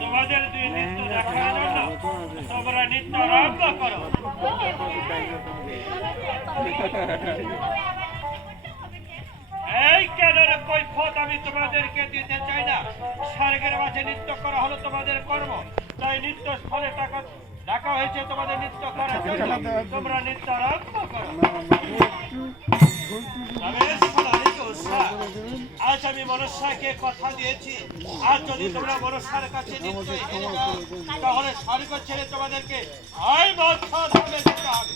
তোমাদের দুই নৃত্য দেখার জন্য তোমরা নৃত্য আরম্ভ করো। এই কেনার কৈফত আমি তোমাদেরকে দিতে চাই না। স্বর্গের মাঝে নৃত্য করা হলো তোমাদের কর্ম, তাই নৃত্য স্থলে টাকা ডাকা হয়েছে তোমাদের নৃত্য করার জন্য। তোমরা নৃত্য আরম্ভ করো। আজ আমি মনসাকে কথা দিয়েছি, আজ যদি তোমরা মনসার কাছে নৃত্য তাহলে স্বর্গ ছেড়ে তোমাদেরকে যেতে হবে।